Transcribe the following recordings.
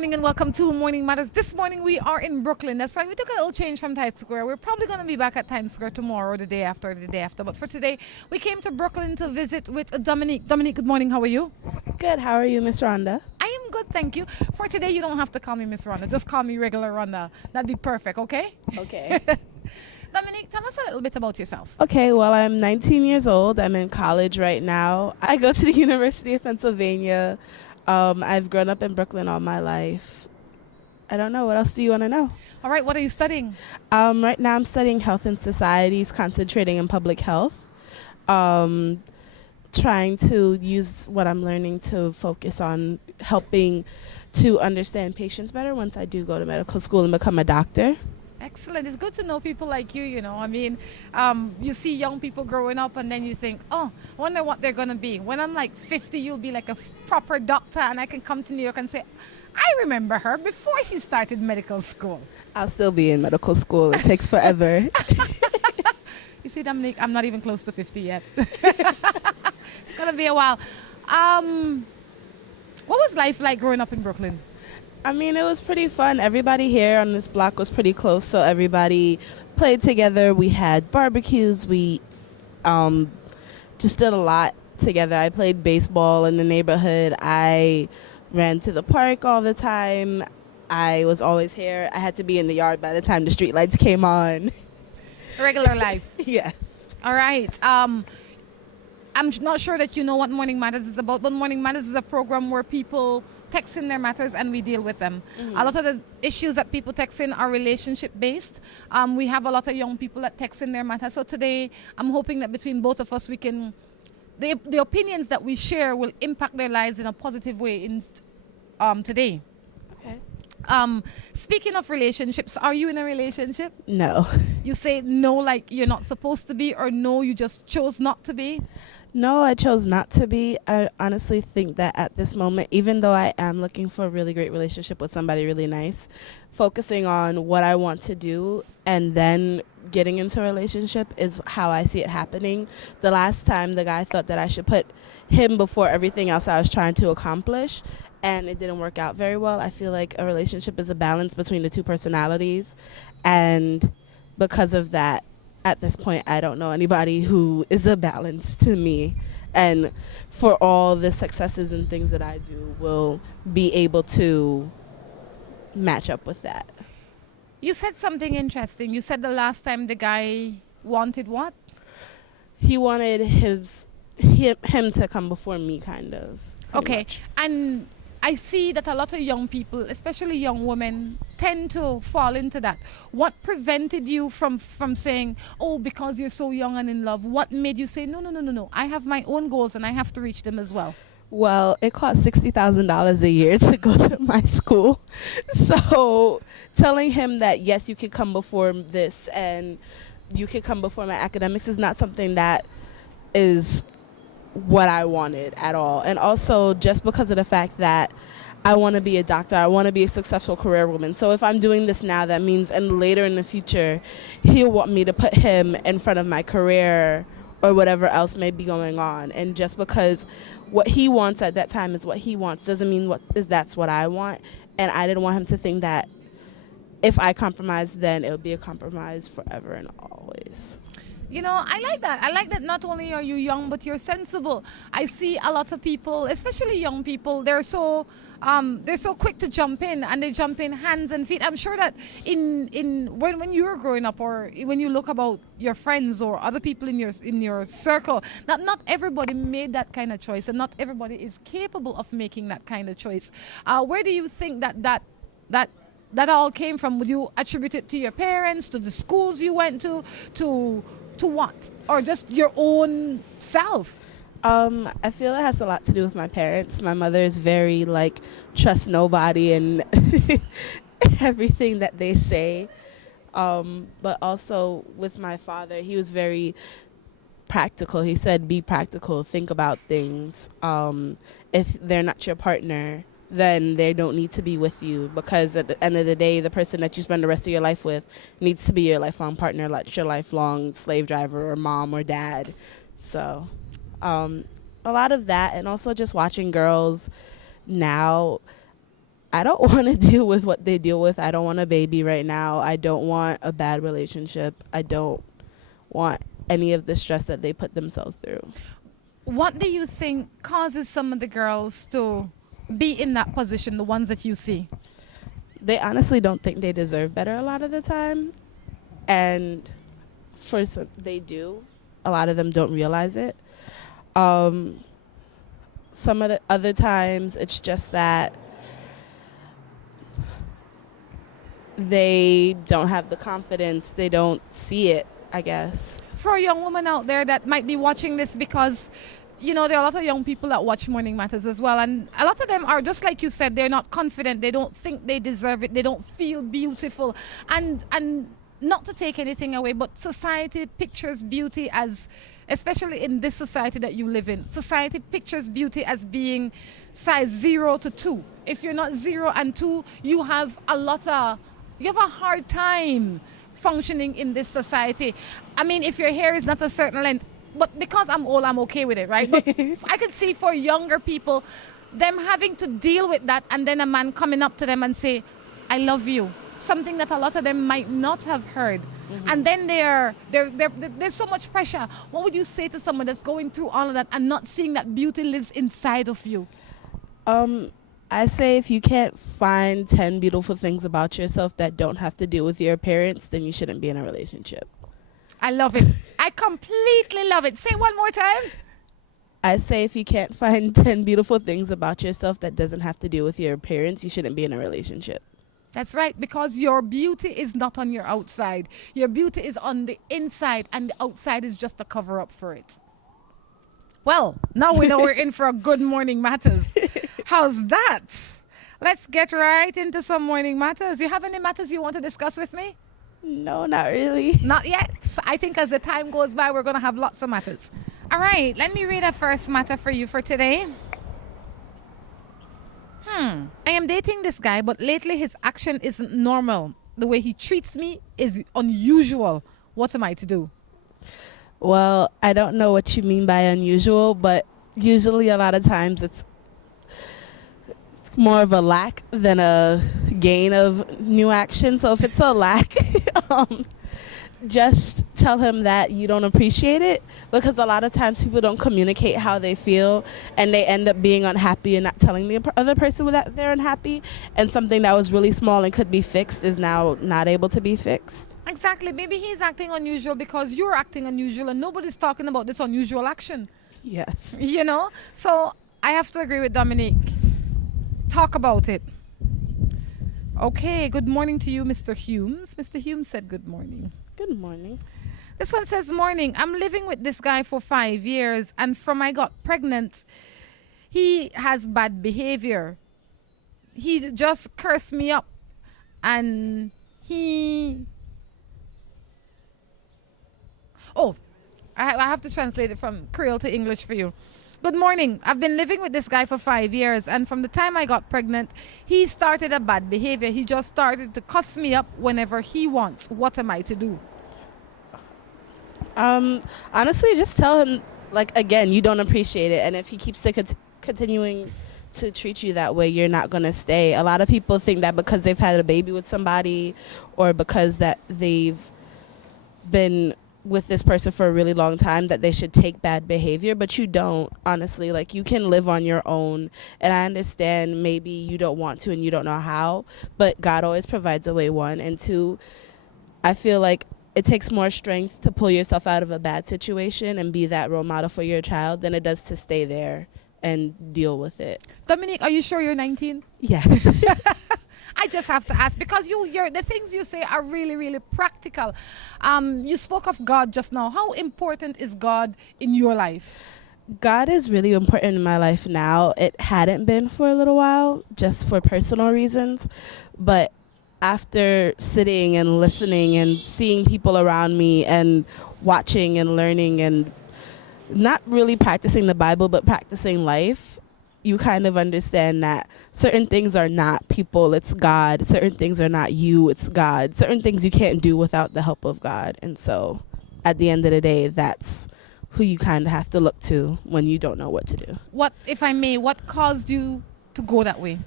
morning and welcome to Morning Matters. This morning we are in Brooklyn. That's right, we took a little change from Times Square. We're probably going to be back at Times Square tomorrow or the day after or the day after. But for today, we came to Brooklyn to visit with Dominique. Dominique, good morning. How are you? Good. How are you, Miss Rhonda? I am good, thank you. For today, you don't have to call me Miss Rhonda. Just call me regular Rhonda. That'd be perfect, okay? Okay. Dominique, tell us a little bit about yourself. Okay, well, I'm 19 years old. I'm in college right now. I go to the University of Pennsylvania. I've grown up in Brooklyn all my life. I don't know. What else do you want to know? All right, what are you studying? Right now, I'm studying health and societies, concentrating in public health. Trying to use what I'm learning to focus on helping to understand patients better once I do go to medical school and become a doctor. Excellent. It's good to know people like you, I mean, you see young people growing up and then you think, oh, I wonder what they're going to be. When I'm like 50, you'll be like a proper doctor and I can come to New York and say, I remember her before she started medical school. I'll still be in medical school. It takes forever. You see, Dominique, I'm not even close to 50 yet. It's going to be a while. What was life like growing up in Brooklyn? I mean, it was pretty fun. Everybody here on this block was pretty close, so everybody played together. We had barbecues. We just did a lot together. I played baseball in the neighborhood. I ran to the park all the time. I was always here. I had to be in the yard by the time the street lights came on. Regular life. Yes. All right. I'm not sure that you know what Morning Matters is about, but Morning Matters is a program where people text in their matters and we deal with them. Mm-hmm. A lot of the issues that people text in are relationship based. We have a lot of young people that text in their matters. So today, I'm hoping that between both of us, we can, the opinions that we share will impact their lives in a positive way today. Okay. Speaking of relationships, are you in a relationship? No. You say no like you're not supposed to be, or no, you just chose not to be? No, I chose not to be. I honestly think that at this moment, even though I am looking for a really great relationship with somebody really nice, focusing on what I want to do and then getting into a relationship is how I see it happening. The last time, the guy thought that I should put him before everything else I was trying to accomplish, and it didn't work out very well. I feel like a relationship is a balance between the two personalities, and because of that, at this point, I don't know anybody who is a balance to me. And for all the successes and things that I do, will be able to match up with that. You said something interesting. You said the last time the guy wanted what? He wanted him to come before me, kind of. Okay. Much. And I see that a lot of young people, especially young women, tend to fall into that. What prevented you from saying, oh, because you're so young and in love? What made you say, no, I have my own goals and I have to reach them as well? Well, it costs $60,000 a year to go to my school. So telling him that, yes, you can come before this and you can come before my academics is not something that is what I wanted at all. And also just because of the fact that I want to be a doctor, I want to be a successful career woman. So if I'm doing this now, that means and later in the future, he'll want me to put him in front of my career or whatever else may be going on. And just because what he wants at that time is what he wants doesn't mean that's what I want. And I didn't want him to think that if I compromise, then it'll be a compromise forever and always. You know, I like that. I like that not only are you young, but you're sensible. I see a lot of people, especially young people, they're so quick to jump in, and they jump in hands and feet. I'm sure that when you were growing up, or when you look about your friends or other people in your circle, not everybody made that kind of choice, and not everybody is capable of making that kind of choice. Where do you think that all came from? Would you attribute it to your parents, to the schools you went to what? Or just your own self? I feel it has a lot to do with my parents. My mother is very, trust nobody and everything that they say. But also with my father, he was very practical. He said, be practical, think about things. If they're not your partner, then they don't need to be with you, because at the end of the day, the person that you spend the rest of your life with needs to be your lifelong partner, like your lifelong slave driver or mom or dad. So a lot of that, and also just watching girls now I don't want to deal with what they deal with. I don't want a baby right now. I don't want a bad relationship. I don't want any of the stress that they put themselves through. What do you think causes some of the girls to be in that position, the ones that you see? They honestly don't think they deserve better a lot of the time. And for some, they do. A lot of them don't realize it. Some of the other times, it's just that they don't have the confidence. They don't see it, I guess. For a young woman out there that might be watching this, because you know there are a lot of young people that watch Morning Matters as well, and a lot of them are just like you said, they're not confident, they don't think they deserve it, they don't feel beautiful, and not to take anything away, but society pictures beauty as, especially in this society that you live in, society pictures beauty as being size 0 to 2. If you're not 0 and 2, you have a hard time functioning in this society. I mean, if your hair is not a certain length, but because I'm old, I'm okay with it, right? But I could see for younger people, them having to deal with that, and then a man coming up to them and say, I love you. Something that a lot of them might not have heard. And then there's so much pressure. What would you say to someone that's going through all of that and not seeing that beauty lives inside of you? I say if you can't find 10 beautiful things about yourself that don't have to do with your appearance, then you shouldn't be in a relationship. I love it. I completely love it. Say one more time. I say if you can't find 10 beautiful things about yourself that doesn't have to do with your appearance, you shouldn't be in a relationship. That's right, because your beauty is not on your outside. Your beauty is on the inside, and the outside is just a cover up for it. Well, now we know we're in for a good Morning Matters. How's that? Let's get right into some Morning Matters. You have any matters you want to discuss with me? No, not really. Not yet. I think as the time goes by, we're going to have lots of matters. All right, let me read a first matter for you for today. I am dating this guy, but lately his action isn't normal. The way he treats me is unusual. What am I to do? Well, I don't know what you mean by unusual, but usually a lot of times it's more of a lack than a gain of new action. So if it's a lack, just tell him that you don't appreciate it, because a lot of times people don't communicate how they feel, and they end up being unhappy and not telling the other person that they're unhappy, and something that was really small and could be fixed is now not able to be fixed. Exactly. Maybe he's acting unusual because you're acting unusual, and nobody's talking about this unusual action. Yes. You know? So I have to agree with Dominique. Talk about it. Okay, good morning to you, Mr. Humes. Mr. Humes said good morning. Good morning. This one says, morning. I'm living with this guy for 5 years, and from I got pregnant, he has bad behavior. He just cursed me up, and I have to translate it from Creole to English for you. Good morning. I've been living with this guy for 5 years, and from the time I got pregnant, he started a bad behavior. He just started to cuss me up whenever he wants. What am I to do? Honestly, just tell him, like, again, you don't appreciate it, and if he keeps continuing to treat you that way, you're not going to stay. A lot of people think that because they've had a baby with somebody, or because that they've been with this person for a really long time, that they should take bad behavior, but you don't. Honestly, like, you can live on your own, and I understand maybe you don't want to and you don't know how, but God always provides a way. One, and two, I feel like it takes more strength to pull yourself out of a bad situation and be that role model for your child than it does to stay there and deal with it. Dominique, are you sure you're 19? Yes. I just have to ask, because the things you say are really, really practical. You spoke of God just now. How important is God in your life? God is really important in my life now. It hadn't been for a little while, just for personal reasons. But after sitting and listening and seeing people around me and watching and learning and not really practicing the Bible, but practicing life, you kind of understand that certain things are not people, it's God. Certain things are not you, it's God. Certain things you can't do without the help of God. And so at the end of the day, that's who you kind of have to look to when you don't know what to do. What, if I may, what caused you to go that way?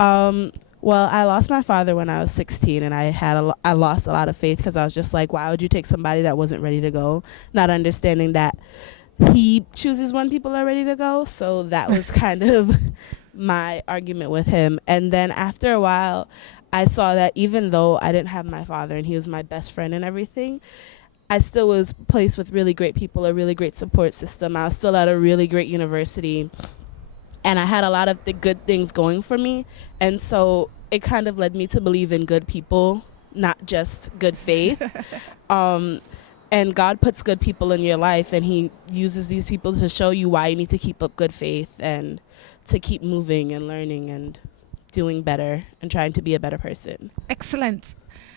Well, I lost my father when I was 16, and I lost a lot of faith because I was just like, why would you take somebody that wasn't ready to go? Not understanding that he chooses when people are ready to go. So that was kind of my argument with him. And then after a while, I saw that even though I didn't have my father and he was my best friend and everything, I still was placed with really great people, a really great support system. I was still at a really great university. And I had a lot of the good things going for me. And so it kind of led me to believe in good people, not just good faith. And God puts good people in your life, and he uses these people to show you why you need to keep up good faith and to keep moving and learning and doing better and trying to be a better person. Excellent.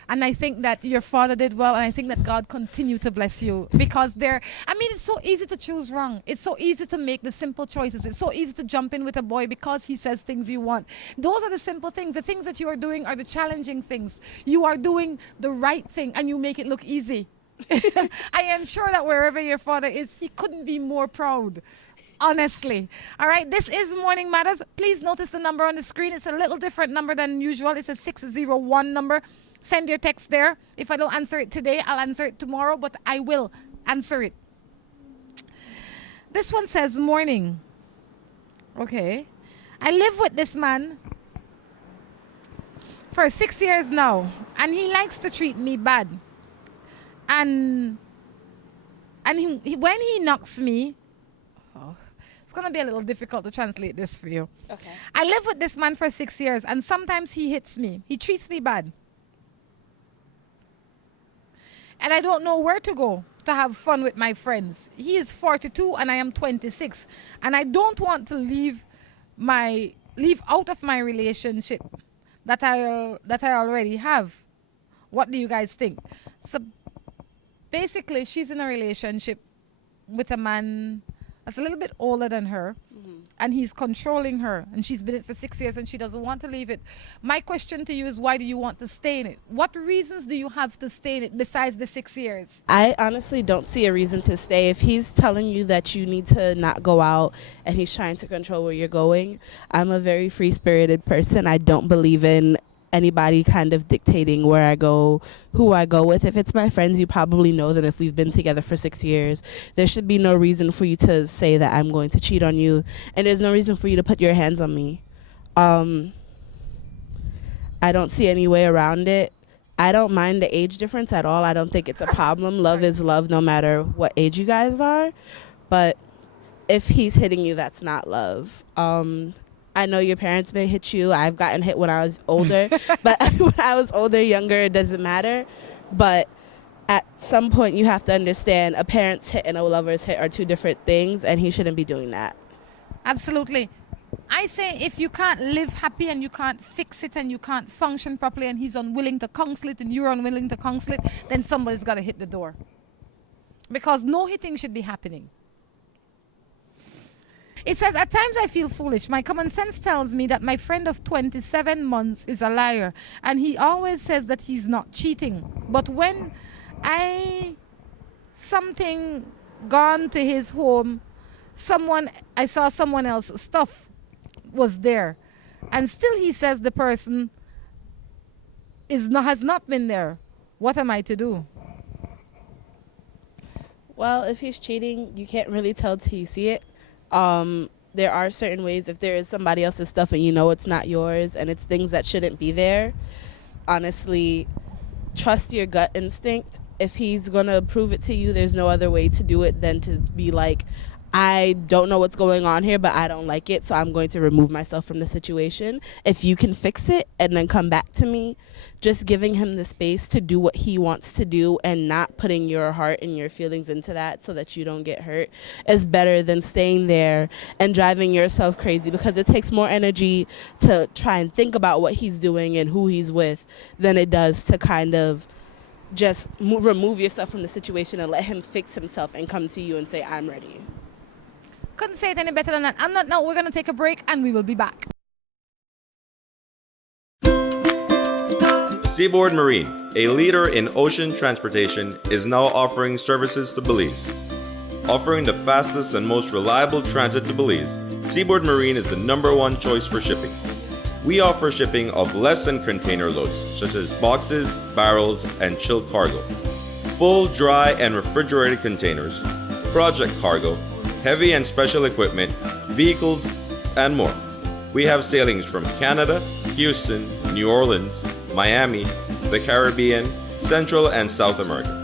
And I think that your father did well, and I think that God continue to bless you, because it's so easy to choose wrong. It's so easy to make the simple choices. It's so easy to jump in with a boy because he says things you want. Those are the simple things. The things that you are doing are the challenging things. You are doing the right thing and you make it look easy. I am sure that wherever your father is, he couldn't be more proud. Honestly. All right. This is Morning Matters. Please notice the number on the screen. It's a little different number than usual. It's a 601 number. Send your text there. If I don't answer it today, I'll answer it tomorrow, but I will answer it. This one says, morning. Okay. I live with this man for 6 years now, and he likes to treat me bad. And when he knocks me, it's going to be a little difficult to translate this for you. Okay. I live with this man for 6 years, and sometimes he hits me. He treats me bad. And I don't know where to go to have fun with my friends. He is 42 and I am 26. And I don't want to leave out of my relationship that I already have. What do you guys think? So basically, she's in a relationship with a man that's a little bit older than her, and he's controlling her, and she's been in it for 6 years and she doesn't want to leave it. My question to you is, why do you want to stay in it? What reasons do you have to stay in it besides the 6 years? I honestly don't see a reason to stay. If he's telling you that you need to not go out and he's trying to control where you're going, I'm a very free-spirited person. I don't believe in anybody kind of dictating where I go, who I go with. If it's my friends, you probably know them if we've been together for 6 years. There should be no reason for you to say that I'm going to cheat on you, and there's no reason for you to put your hands on me. I don't see any way around it. I don't mind the age difference at all. I don't think it's a problem. Love is love no matter what age you guys are. But if he's hitting you, that's not love. I know your parents may hit you. I've gotten hit when I was older. But when I was older, younger, it doesn't matter. But at some point, you have to understand a parent's hit and a lover's hit are two different things, and he shouldn't be doing that. Absolutely. I say if you can't live happy and you can't fix it and you can't function properly and he's unwilling to counsel it and you're unwilling to counsel it, then somebody's got to hit the door. Because no hitting should be happening. It says, at times I feel foolish. My common sense tells me that my friend of 27 months is a liar. And he always says that he's not cheating. But when something gone to his home, I saw someone else's stuff was there. And still he says the person has not been there. What am I to do? Well, if he's cheating, you can't really tell till you see it. There are certain ways, if there is somebody else's stuff and you know it's not yours and it's things that shouldn't be there, honestly, trust your gut instinct. If he's going to prove it to you, there's no other way to do it than to be like, I don't know what's going on here, but I don't like it, so I'm going to remove myself from the situation. If you can fix it and then come back to me, just giving him the space to do what he wants to do and not putting your heart and your feelings into that so that you don't get hurt is better than staying there and driving yourself crazy, because it takes more energy to try and think about what he's doing and who he's with than it does to kind of just remove yourself from the situation and let him fix himself and come to you and say, I'm ready. Couldn't say it any better than that. We're going to take a break and we will be back. Seaboard Marine, a leader in ocean transportation, is now offering services to Belize. Offering the fastest and most reliable transit to Belize, Seaboard Marine is the #1 choice for shipping. We offer shipping of less than container loads, such as boxes, barrels, and chilled cargo, full, dry, and refrigerated containers, project cargo, heavy and special equipment, vehicles, and more. We have sailings from Canada, Houston, New Orleans, Miami, the Caribbean, Central and South America.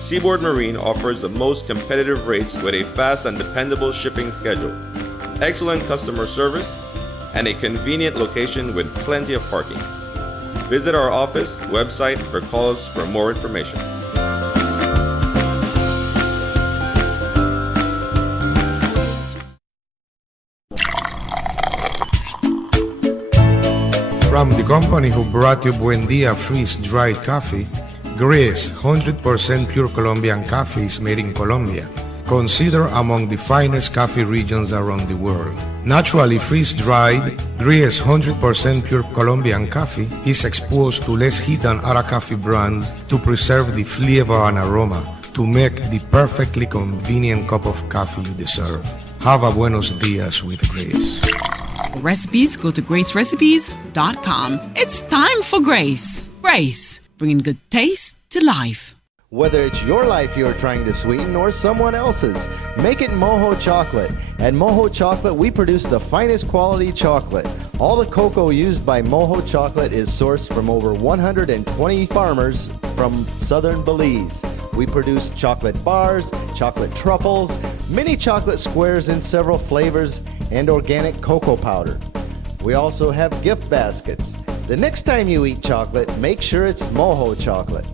Seaboard Marine offers the most competitive rates with a fast and dependable shipping schedule, excellent customer service, and a convenient location with plenty of parking. Visit our office, website, or call us for more information. From the company who brought you Buendia freeze-dried coffee, Gris 100% pure Colombian coffee is made in Colombia, considered among the finest coffee regions around the world. Naturally freeze-dried, Gris 100% pure Colombian coffee is exposed to less heat than other coffee brands to preserve the flavor and aroma to make the perfectly convenient cup of coffee you deserve. Have a buenos dias with Grace. Recipes, go to gracerecipes.com. It's time for Grace. Grace, bringing good taste to life. Whether it's your life you're trying to sweeten or someone else's, make it Mojo Chocolate. At Mojo Chocolate, we produce the finest quality chocolate. All the cocoa used by Mojo Chocolate is sourced from over 120 farmers from southern Belize. We produce chocolate bars, chocolate truffles, mini chocolate squares in several flavors, and organic cocoa powder. We also have gift baskets. The next time you eat chocolate, make sure it's Mojo Chocolate.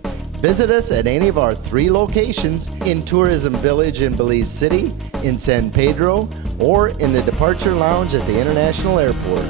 Visit us at any of our 3 locations in Tourism Village in Belize City, in San Pedro, or in the Departure Lounge at the International Airport.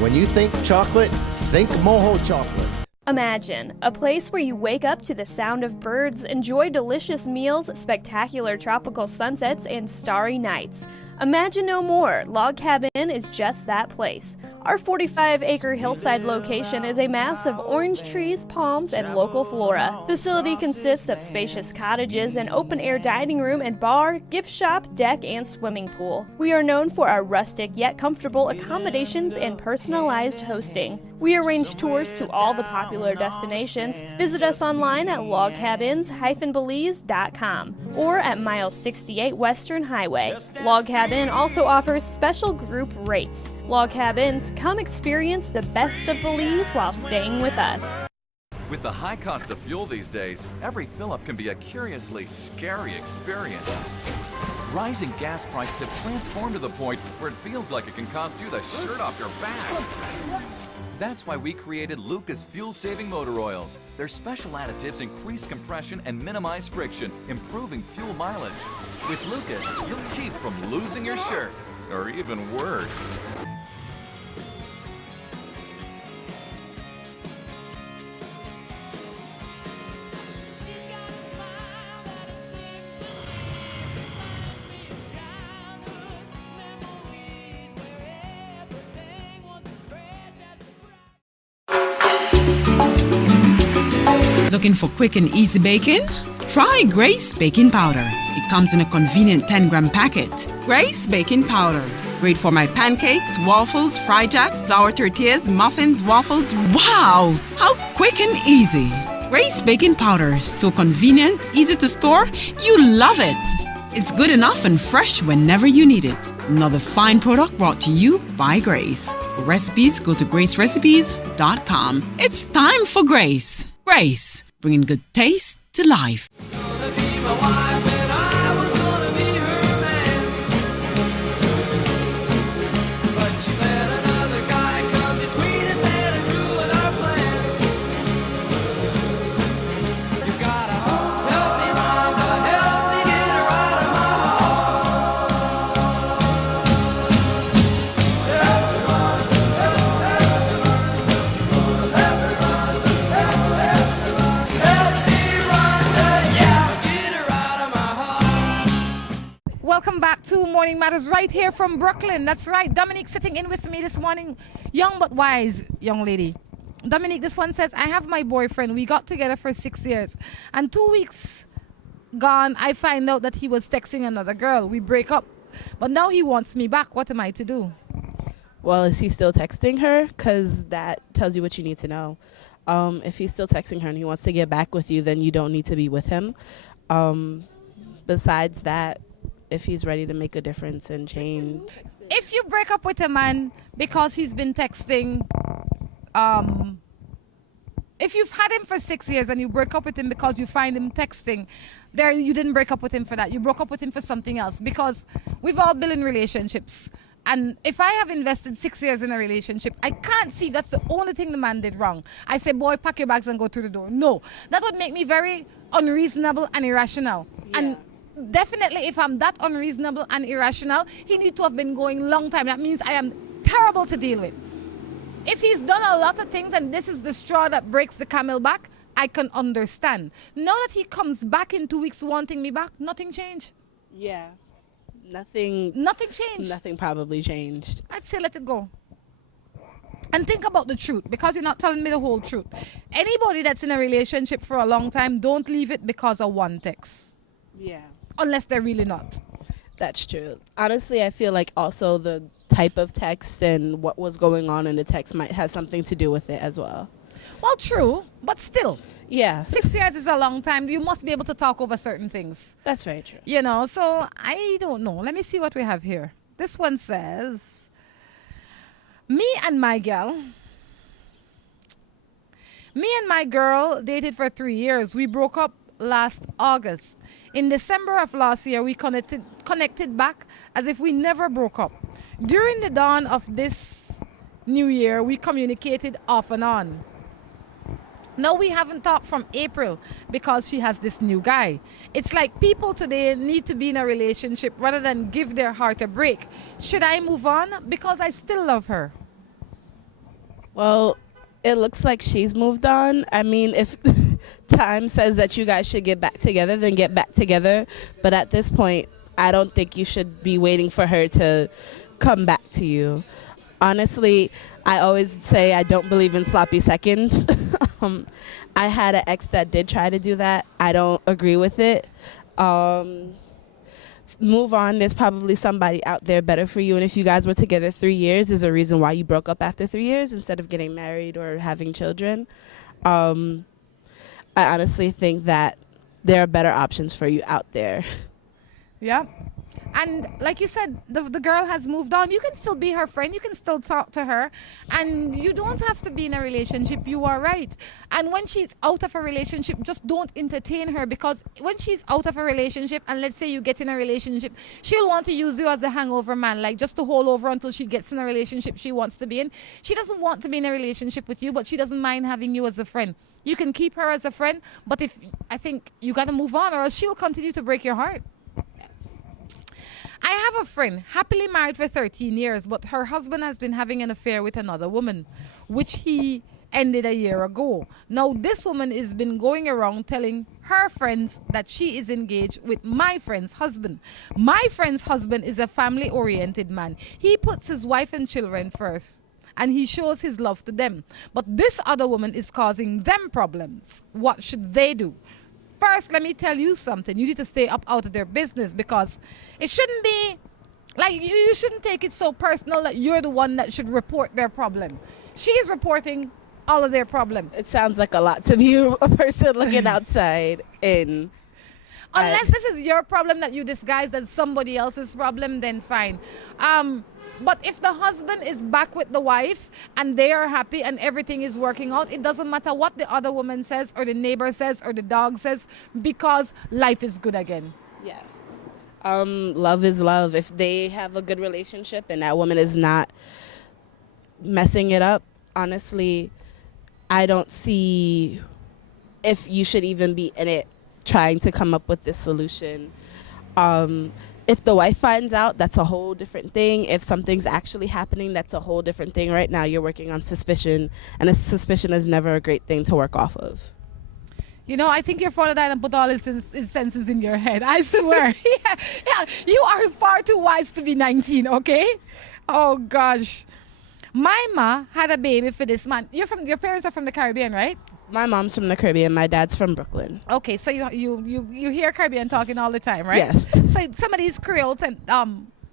When you think chocolate, think Mojo Chocolate. Imagine a place where you wake up to the sound of birds, enjoy delicious meals, spectacular tropical sunsets, and starry nights. Imagine no more. Log Cabin is just that place. Our 45-acre hillside location is a mass of orange trees, palms, and local flora. Facility consists of spacious cottages, an open-air dining room and bar, gift shop, deck, and swimming pool. We are known for our rustic yet comfortable accommodations and personalized hosting. We arrange tours to all the popular destinations. Visit us online at logcabins-belize.com or at Miles 68 Western Highway. Log Cabin also offers special group rates. Log Cabins, come experience the best of Belize while staying with us. With the high cost of fuel these days, every fill-up can be a curiously scary experience. Rising gas prices have transformed to the point where it feels like it can cost you the shirt off your back. That's why we created Lucas fuel-saving motor oils. Their special additives increase compression and minimize friction, improving fuel mileage. With Lucas, you'll keep from losing your shirt, or even worse. Looking for quick and easy baking? Try Grace Baking Powder. It comes in a convenient 10-gram packet. Grace Baking Powder. Great for my pancakes, waffles, fry jack, flour tortillas, muffins, waffles. Wow! How quick and easy. Grace Baking Powder. So convenient, easy to store. You love it. It's good enough and fresh whenever you need it. Another fine product brought to you by Grace. For recipes, go to gracerecipes.com. It's time for Grace. Grace, bringing good taste to life. Welcome back to Morning Matters right here from Brooklyn. That's right. Dominique sitting in with me this morning. Young but wise young lady. Dominique, this one says, I have my boyfriend. We got together for 6 years. And 2 weeks gone, I find out that he was texting another girl. We break up. But now he wants me back. What am I to do? well, is he still texting her? Because that tells you what you need to know. If he's still texting her and he wants to get back with you, then you don't need to be with him. Besides that, if he's ready to make a difference and change. If you break up with a man because he's been texting, if you've had him for 6 years and you break up with him because you find him texting, there you didn't break up with him for that. You broke up with him for something else, because we've all been in relationships. And if I have invested 6 years in a relationship, I can't see that's the only thing the man did wrong. I say, boy, pack your bags and go through the door. No, that would make me very unreasonable and irrational. Yeah. And definitely, if I'm that unreasonable and irrational, he need to have been going long time. That means I am terrible to deal with. If he's done a lot of things and this is the straw that breaks the camel back, I can understand. Now that he comes back in 2 weeks wanting me back, nothing changed. Yeah. Nothing changed. Nothing probably changed. I'd say let it go. And think about the truth, because you're not telling me the whole truth. Anybody that's in a relationship for a long time, don't leave it because of one text. Yeah. Unless they're really not. That's true. Honestly, I feel like also the type of text and what was going on in the text might have something to do with it as well. Well, true, but still. Yeah. 6 years is a long time. You must be able to talk over certain things. That's very true. You know, so I don't know. Let me see what we have here. This one says, me and my girl dated for 3 years. We broke up last August. In December of last year, we connected back as if we never broke up. During the dawn of this new year, we communicated off and on. Now we haven't talked from April because she has this new guy. It's like people today need to be in a relationship rather than give their heart a break. Should I move on? Because I still love her. Well, it looks like she's moved on. I mean, if time says that you guys should get back together, then get back together. But at this point, I don't think you should be waiting for her to come back to you. Honestly, I always say I don't believe in sloppy seconds. I had an ex that did try to do that. I don't agree with it. Move on. There's probably somebody out there better for you. And if you guys were together 3 years, there's a reason why you broke up after 3 years instead of getting married or having children. I honestly think that there are better options for you out there. Yeah. And like you said, the girl has moved on. You can still be her friend. You can still talk to her. And you don't have to be in a relationship. You are right. And when she's out of a relationship, just don't entertain her, because when she's out of a relationship, and let's say you get in a relationship, she'll want to use you as a hangover man, like just to hold over until she gets in a relationship she wants to be in. She doesn't want to be in a relationship with you, but she doesn't mind having you as a friend. You can keep her as a friend, but I think you got to move on, or else she'll continue to break your heart. I have a friend, happily married for 13 years, but her husband has been having an affair with another woman, which he ended a year ago. Now, this woman has been going around telling her friends that she is engaged with my friend's husband. My friend's husband is a family-oriented man. He puts his wife and children first, and he shows his love to them. But this other woman is causing them problems. What should they do? First, let me tell you something. You need to stay up out of their business, because it shouldn't be like you shouldn't take it so personal that you're the one that should report their problem. She is reporting all of their problem. It sounds like a lot to be a person looking outside in. Unless this is your problem that you disguise as somebody else's problem, then fine. But if the husband is back with the wife and they are happy and everything is working out, it doesn't matter what the other woman says or the neighbor says or the dog says, because life is good again. Yes. Love is love. If they have a good relationship and that woman is not messing it up, honestly, I don't see if you should even be in it trying to come up with this solution. If the wife finds out, that's a whole different thing. If something's actually happening, that's a whole different thing. Right now, you're working on suspicion, and a suspicion is never a great thing to work off of. You know, I think your father died and put all his senses in your head. I swear. yeah, you are far too wise to be 19, okay? Oh, gosh. My ma had a baby for this man. Your parents are from the Caribbean, right? My mom's from the Caribbean. My dad's from Brooklyn. Okay, so you hear Caribbean talking all the time, right? Yes. So some of these Creoles and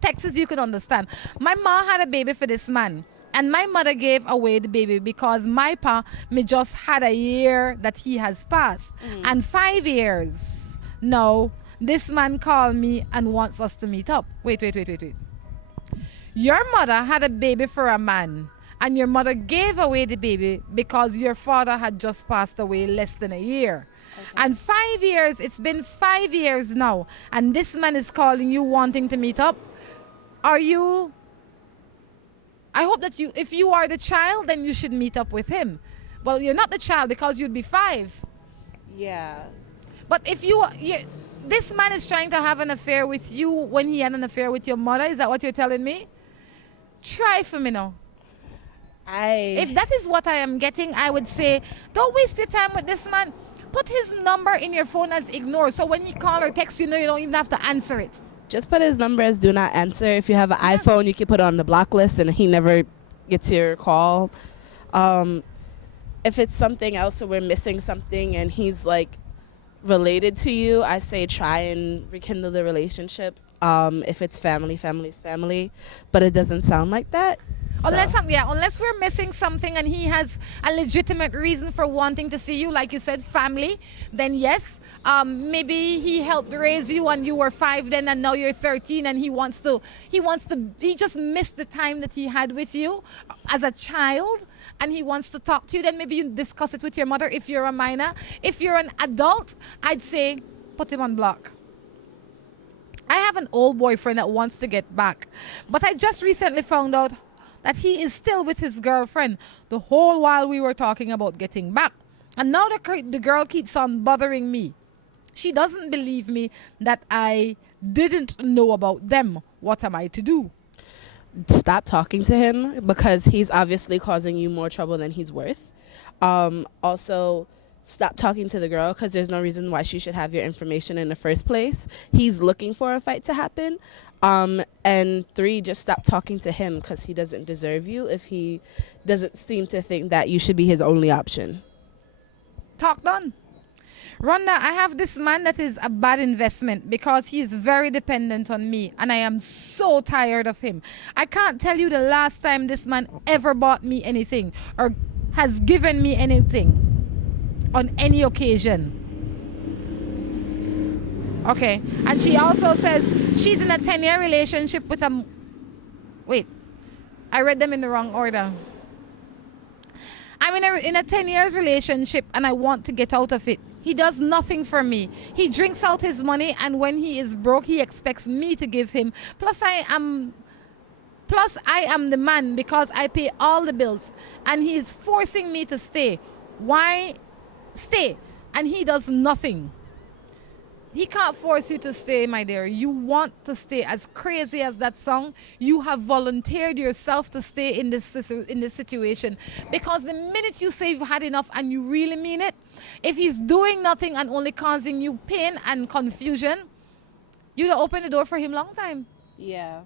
Texas, you can understand. My mom had a baby for this man. And my mother gave away the baby because my pa me just had a year that he has passed. And 5 years. No, this man called me and wants us to meet up. Wait. Your mother had a baby for a man. And your mother gave away the baby because your father had just passed away less than a year. And 5 years, it's been 5 years now. And this man is calling you wanting to meet up. I hope that if you are the child, then you should meet up with him. Well, you're not the child because you'd be 5. Yeah. But if this man is trying to have an affair with you when he had an affair with your mother, is that what you're telling me? Try for me now. If that is what I am getting, I would say, don't waste your time with this man. Put his number in your phone as ignore. So when he call or text you, you don't even have to answer it. Just put his number as do not answer. If you have an iPhone, you can put it on the block list and he never gets your call. If it's something else or we're missing something and he's like related to you, I say try and rekindle the relationship. If it's family's family, but it doesn't sound like that. Unless we're missing something and he has a legitimate reason for wanting to see you, like you said, family, then yes. Maybe he helped raise you and you were 5 then and now you're 13 and he just missed the time that he had with you as a child and he wants to talk to you. Then maybe you discuss it with your mother if you're a minor. If you're an adult, I'd say put him on block. I have an old boyfriend that wants to get back, but I just recently found out that he is still with his girlfriend the whole while we were talking about getting back. And now the girl keeps on bothering me. She doesn't believe me that I didn't know about them. What am I to do? Stop talking to him because he's obviously causing you more trouble than he's worth. Also, stop talking to the girl because there's no reason why she should have your information in the first place. He's looking for a fight to happen. And 3, just stop talking to him because he doesn't deserve you if he doesn't seem to think that you should be his only option. Talk done. Rhonda, I have this man that is a bad investment because he is very dependent on me and I am so tired of him. I can't tell you the last time this man ever bought me anything or has given me anything on any occasion. Okay, and she also says she's in a 10-year relationship with a... Wait, I read them in the wrong order. I'm in a 10 years relationship and I want to get out of it. He does nothing for me. He drinks out his money and when he is broke, he expects me to give him. Plus I am the man because I pay all the bills and he is forcing me to stay. Why stay? And he does nothing. He can't force you to stay, my dear. You want to stay. As crazy as that song, you have volunteered yourself to stay in this situation. Because the minute you say you've had enough and you really mean it, if he's doing nothing and only causing you pain and confusion, you'd open the door for him long time. Yeah.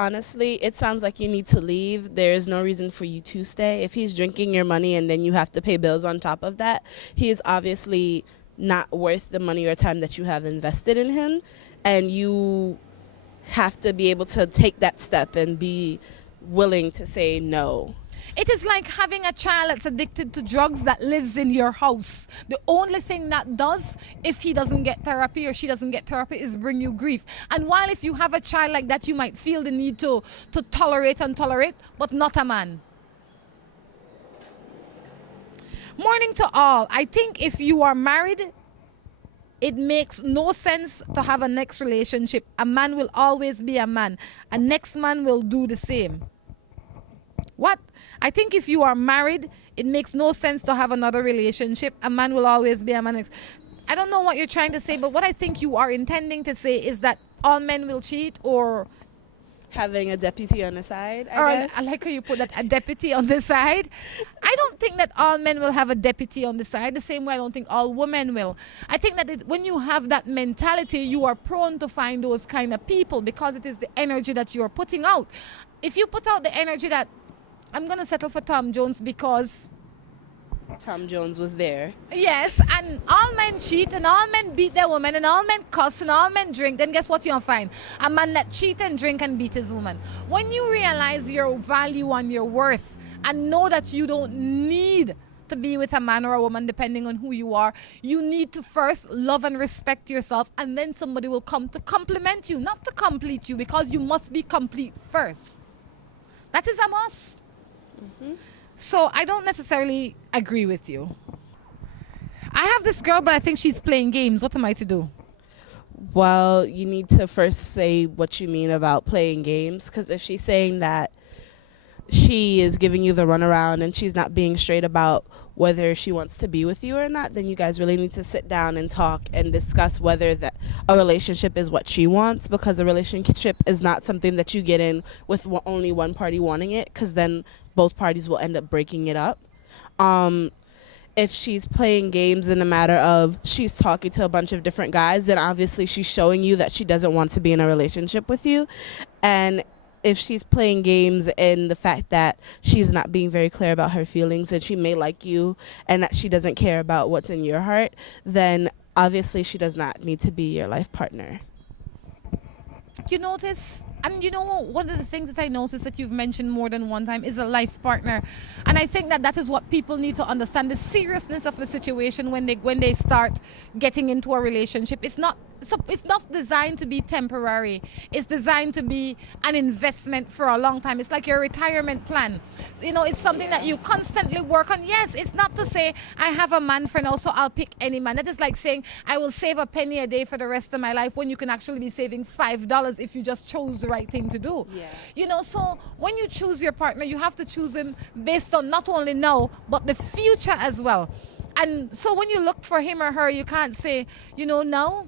Honestly, it sounds like you need to leave. There is no reason for you to stay. If he's drinking your money and then you have to pay bills on top of that, he is obviously not worth the money or time that you have invested in him, and you have to be able to take that step and be willing to say no. It is like having a child that's addicted to drugs that lives in your house. The only thing that does, if he doesn't get therapy or she doesn't get therapy, is bring you grief. And while if you have a child like that, you might feel the need to tolerate, but not a man. Morning to all. I think if you are married, it makes no sense to have a next relationship. A man will always be a man. A next man will do the same. What? I think if you are married, it makes no sense to have another relationship. A man will always be a man. I don't know what you're trying to say, but what I think you are intending to say is that all men will cheat, or having a deputy on the side, I guess. I like how you put that, a deputy on the side. I don't think that all men will have a deputy on the side, the same way I don't think all women will. I think that when you have that mentality, you are prone to find those kind of people because it is the energy that you are putting out. If you put out the energy that I'm going to settle for Tom Jones because Tom Jones was there. Yes, and all men cheat and all men beat their women and all men cuss and all men drink, then guess what you'll find? A man that cheat and drink and beat his woman. When you realize your value and your worth and know that you don't need to be with a man or a woman depending on who you are, you need to first love and respect yourself, and then somebody will come to compliment you, not to complete you, because you must be complete first. That is a must. So I don't necessarily agree with you. I have this girl, but I think she's playing games. What am I to do? Well, you need to first say what you mean about playing games, because if she's saying that she is giving you the runaround and she's not being straight about whether she wants to be with you or not, then you guys really need to sit down and talk and discuss whether that a relationship is what she wants, because a relationship is not something that you get in with only one party wanting it, because then both parties will end up breaking it up. If she's playing games in the matter of she's talking to a bunch of different guys, then obviously she's showing you that she doesn't want to be in a relationship with you. And if she's playing games in the fact that she's not being very clear about her feelings and she may like you and that she doesn't care about what's in your heart, then obviously she does not need to be your life partner. You notice, and you know, one of the things that I noticed that you've mentioned more than one time is a life partner. And I think that that is what people need to understand, the seriousness of the situation when they start getting into a relationship. It's not designed to be temporary. It's designed to be an investment for a long time. It's like your retirement plan. You know, it's something that you constantly work on. Yes, it's not to say I have a man for now, so I'll pick any man. That is like saying I will save a penny a day for the rest of my life, when you can actually be saving $5 if you just chose the right thing to do. Yeah. You know, so when you choose your partner, you have to choose him based on not only now, but the future as well. And so when you look for him or her, you can't say, you know, now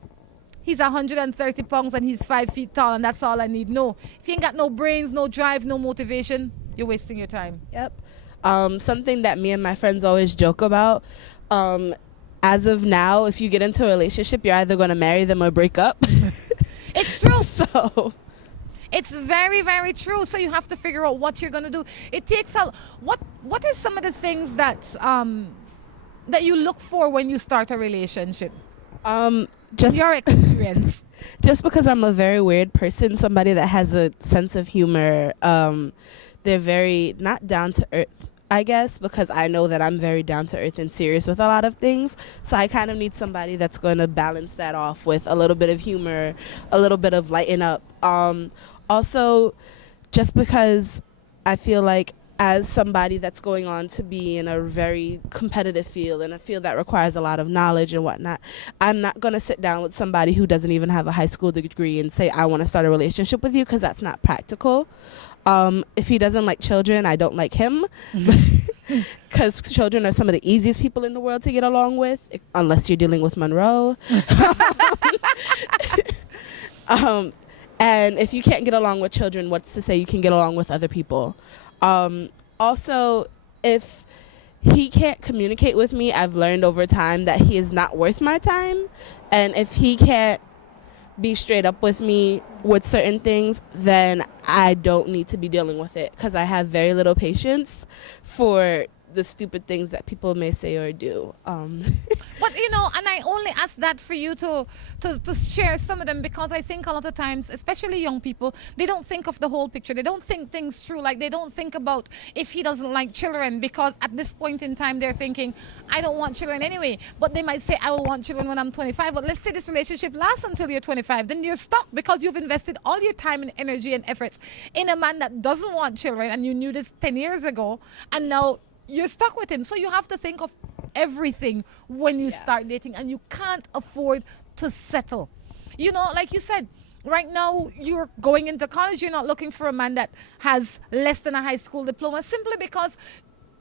he's 130 pounds and he's 5 feet tall and that's all I need. No. If you ain't got no brains, no drive, no motivation, you're wasting your time. Yep. Something that me and my friends always joke about, as of now, if you get into a relationship, you're either going to marry them or break up. It's true. So it's very, very true. So you have to figure out what you're going to do. It takes a... What is some of the things that that you look for when you start a relationship? Just your experience. Just because I'm a very weird person, somebody that has a sense of humor, they're very not down to earth, I guess, because I know that I'm very down to earth and serious with a lot of things. So I kind of need somebody that's going to balance that off with a little bit of humor, a little bit of lighten up. Also, just because I feel like as somebody that's going on to be in a very competitive field and a field that requires a lot of knowledge and whatnot, I'm not going to sit down with somebody who doesn't even have a high school degree and say, I want to start a relationship with you, because that's not practical. If he doesn't like children, I don't like him, because children are some of the easiest people in the world to get along with, unless you're dealing with Monroe. And if you can't get along with children, what's to say you can get along with other people? Also, if he can't communicate with me, I've learned over time that he is not worth my time. And if he can't be straight up with me with certain things, then I don't need to be dealing with it, because I have very little patience for the stupid things that people may say or do. But you know, and I only ask that for you to share some of them, because I think a lot of times, especially young people, they don't think of the whole picture. They don't think things through. Like, they don't think about if he doesn't like children, because at this point in time they're thinking, I don't want children anyway. But they might say, I will want children when I'm 25. But let's say this relationship lasts until you're 25, then you're stuck, because you've invested all your time and energy and efforts in a man that doesn't want children, and you knew this 10 years ago, and now you're stuck with him. So you have to think of everything when you start dating, and you can't afford to settle. You know, like you said, right now you're going into college, you're not looking for a man that has less than a high school diploma, simply because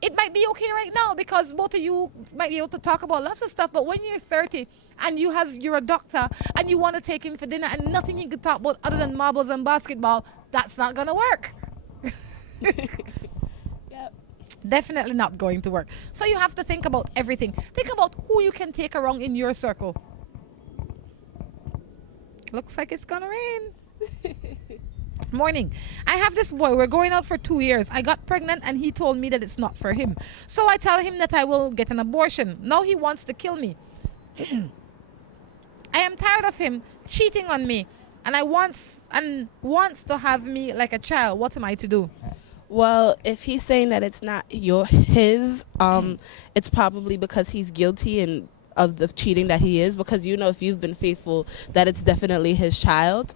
it might be okay right now, because both of you might be able to talk about lots of stuff. But when you're 30 and you're a doctor and you want to take him for dinner and nothing he could talk about other than marbles and basketball, that's not gonna work. Definitely not going to work. So you have to think about everything. Think about who you can take around in your circle. Looks like it's gonna rain. Morning. I have this boy. We're going out for 2 years. I got pregnant and he told me that it's not for him. So I tell him that I will get an abortion. Now he wants to kill me. I am tired of him cheating on me and wants to have me like a child. What am I to do? Well, if he's saying that it's not his, it's probably because he's guilty and of the cheating that he is, because if you've been faithful, that it's definitely his child.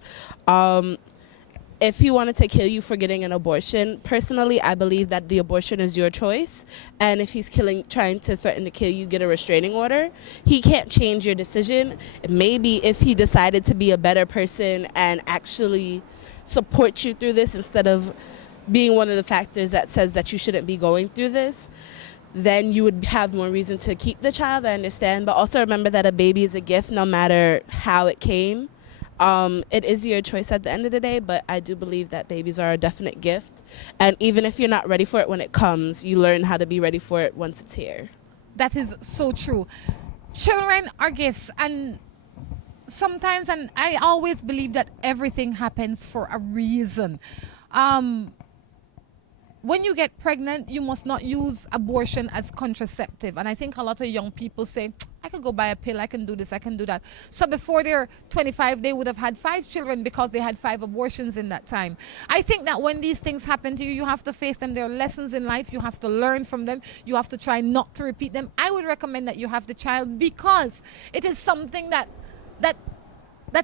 If he wanted to kill you for getting an abortion, personally, I believe that the abortion is your choice. And if he's trying to threaten to kill you, get a restraining order, he can't change your decision. Maybe if he decided to be a better person and actually support you through this instead of being one of the factors that says that you shouldn't be going through this, then you would have more reason to keep the child, I understand. But also remember that a baby is a gift no matter how it came. It is your choice at the end of the day, but I do believe that babies are a definite gift. And even if you're not ready for it when it comes, you learn how to be ready for it once it's here. That is so true. Children are gifts, and sometimes, and I always believe that everything happens for a reason. When you get pregnant, you must not use abortion as contraceptive. And I think a lot of young people say, I can go buy a pill, I can do this, I can do that. So before they're 25, they would have had 5 children because they had 5 abortions in that time. I think that when these things happen to you, you have to face them. There are lessons in life. You have to learn from them. You have to try not to repeat them. I would recommend that you have the child because it is something that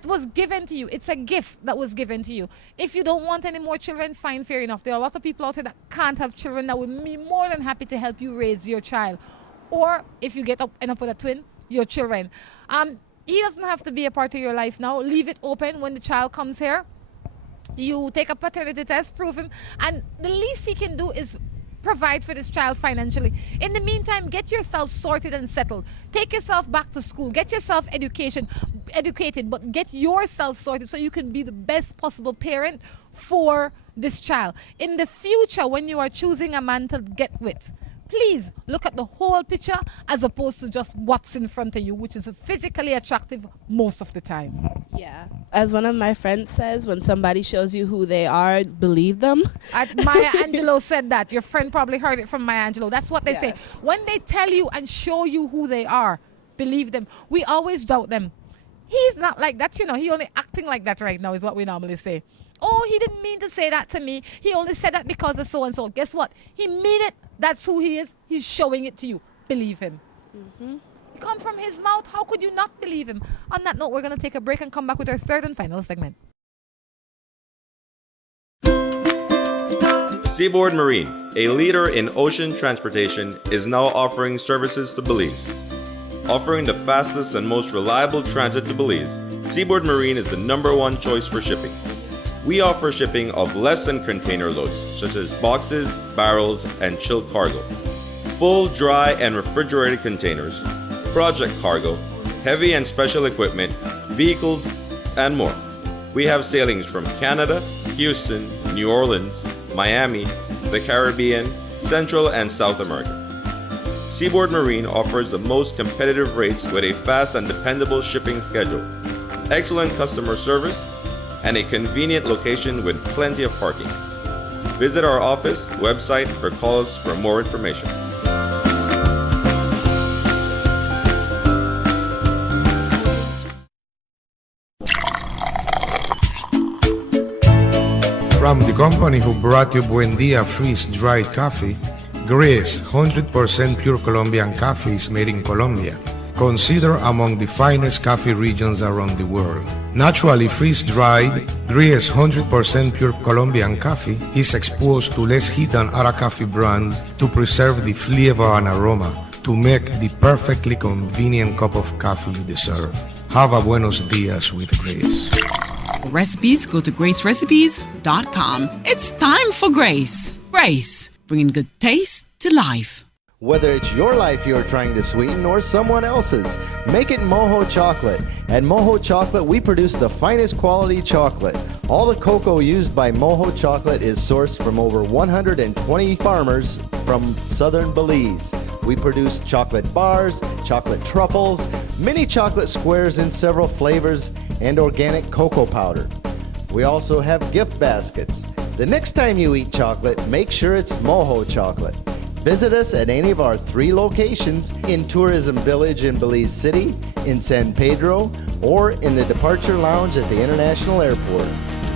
was given to you. It's a gift that was given to you. If you don't want any more children, fine, fair enough. There are a lot of people out there that can't have children that would be more than happy to help you raise your child. Or if you end up with a twin, your children. He doesn't have to be a part of your life now. Leave it open. When the child comes here, you take a paternity test, prove him, and the least he can do is provide for this child financially. In the meantime, get yourself sorted and settled. Take yourself back to school. Get yourself educated, but get yourself sorted so you can be the best possible parent for this child. In the future, when you are choosing a man to get with, please look at the whole picture as opposed to just what's in front of you, which is physically attractive most of the time. Yeah. As one of my friends says, when somebody shows you who they are, believe them. Maya Angelou said that. Your friend probably heard it from Maya Angelou. That's what they say. When they tell you and show you who they are, believe them. We always doubt them. He's not like that, he only acting like that right now is what we normally say. Oh, he didn't mean to say that to me. He only said that because of so-and-so. Guess what? He mean it. That's who he is. He's showing it to you. Believe him. Mm-hmm. It come from his mouth. How could you not believe him? On that note, we're going to take a break and come back with our third and final segment. Seaboard Marine, a leader in ocean transportation, is now offering services to Belize. Offering the fastest and most reliable transit to Belize, Seaboard Marine is the #1 choice for shipping. We offer shipping of less than container loads, such as boxes, barrels, and chilled cargo, full, dry, and refrigerated containers, project cargo, heavy and special equipment, vehicles, and more. We have sailings from Canada, Houston, New Orleans, Miami, the Caribbean, Central and South America. Seaboard Marine offers the most competitive rates with a fast and dependable shipping schedule, excellent customer service, and a convenient location with plenty of parking. Visit our office, website, or call us for more information. From the company who brought you Buendia freeze-dried coffee, Gris 100% pure Colombian coffee is made in Colombia. Considered among the finest coffee regions around the world. Naturally freeze-dried, Gris 100% pure Colombian coffee is exposed to less heat than other coffee brands to preserve the flavor and aroma to make the perfectly convenient cup of coffee you deserve. Have a buenos dias with Gris. For recipes, go to gracerecipes.com. It's time for Grace. Grace, bringing good taste to life. Whether it's your life you're trying to sweeten or someone else's, make it Moho Chocolate. At Moho Chocolate, we produce the finest quality chocolate. All the cocoa used by Moho Chocolate is sourced from over 120 farmers from southern Belize. We produce chocolate bars, chocolate truffles, mini chocolate squares in several flavors, and organic cocoa powder. We also have gift baskets. The next time you eat chocolate, make sure it's Mojo chocolate. Visit us at any of our 3 locations in Tourism Village in Belize City, in San Pedro, or in the Departure Lounge at the International Airport.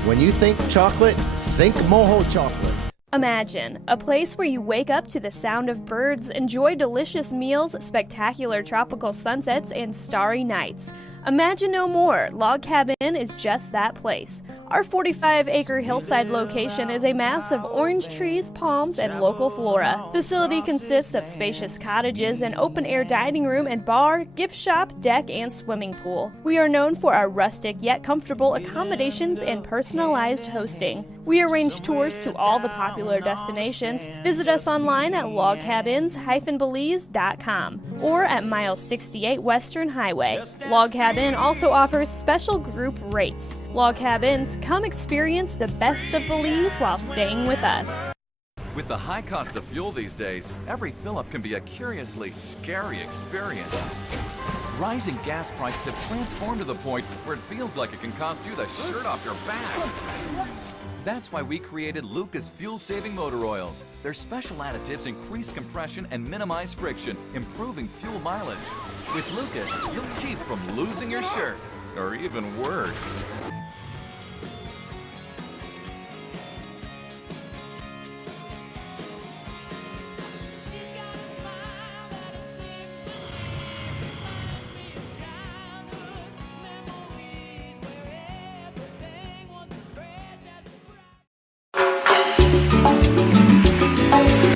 When you think chocolate, think Mojo chocolate. Imagine a place where you wake up to the sound of birds, enjoy delicious meals, spectacular tropical sunsets, and starry nights. Imagine no more. Log Cabin is just that place. Our 45-acre hillside location is a mass of orange trees, palms, and local flora. Facility consists of spacious cottages, an open-air dining room and bar, gift shop, deck, and swimming pool. We are known for our rustic yet comfortable accommodations and personalized hosting. We arrange tours to all the popular destinations. Visit us online at logcabins-belize.com or at Miles 68 Western Highway. Log Cabin also offers special group rates. Log Cabins, come experience the best of Belize while staying with us. With the high cost of fuel these days, every fill-up can be a curiously scary experience. Rising gas prices have transformed to the point where it feels like it can cost you the shirt off your back. That's why we created Lucas fuel-saving motor oils. Their special additives increase compression and minimize friction, improving fuel mileage. With Lucas, you'll keep from losing your shirt, or even worse.